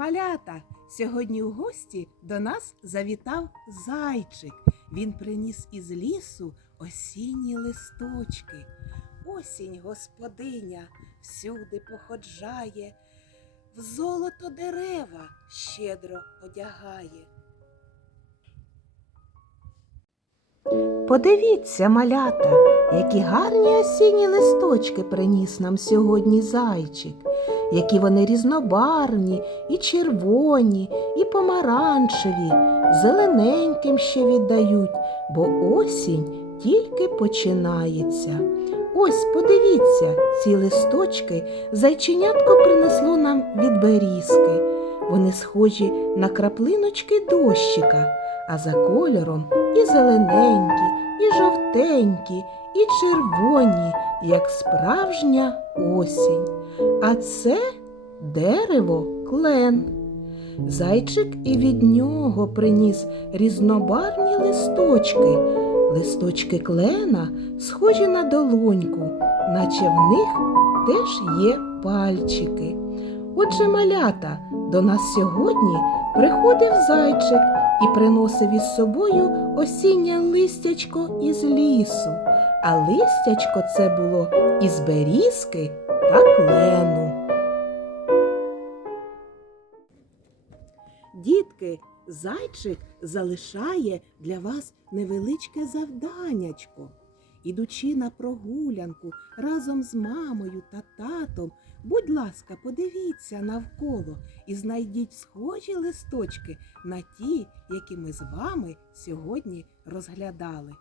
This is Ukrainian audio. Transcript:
Малята! Сьогодні у гості до нас завітав зайчик. Він приніс із лісу осінні листочки. Осінь господиня всюди походжає, в золото дерева щедро одягає. Подивіться, малята, які гарні осінні листочки приніс нам сьогодні зайчик, які вони різнобарвні, і червоні, і помаранчеві, зелененьким ще віддають, бо осінь тільки починається. Ось подивіться, ці листочки зайченятко принесло нам від берізки. Вони схожі на краплиночки дощика, а за кольором і зелененькі, і жовтенькі, і червоні, як справжня осінь. А це дерево клен. Зайчик і від нього приніс різнобарвні листочки. Листочки клена схожі на долоньку, наче в них теж є пальчики. Отже, малята, до нас сьогодні приходив зайчик і приносив із собою осіннє листячко із лісу, а листячко це було із берізки та клену. Дітки, зайчик залишає для вас невеличке завданячко. Ідучи на прогулянку разом з мамою та татом, будь ласка, подивіться навколо і знайдіть схожі листочки на ті, які ми з вами сьогодні розглядали.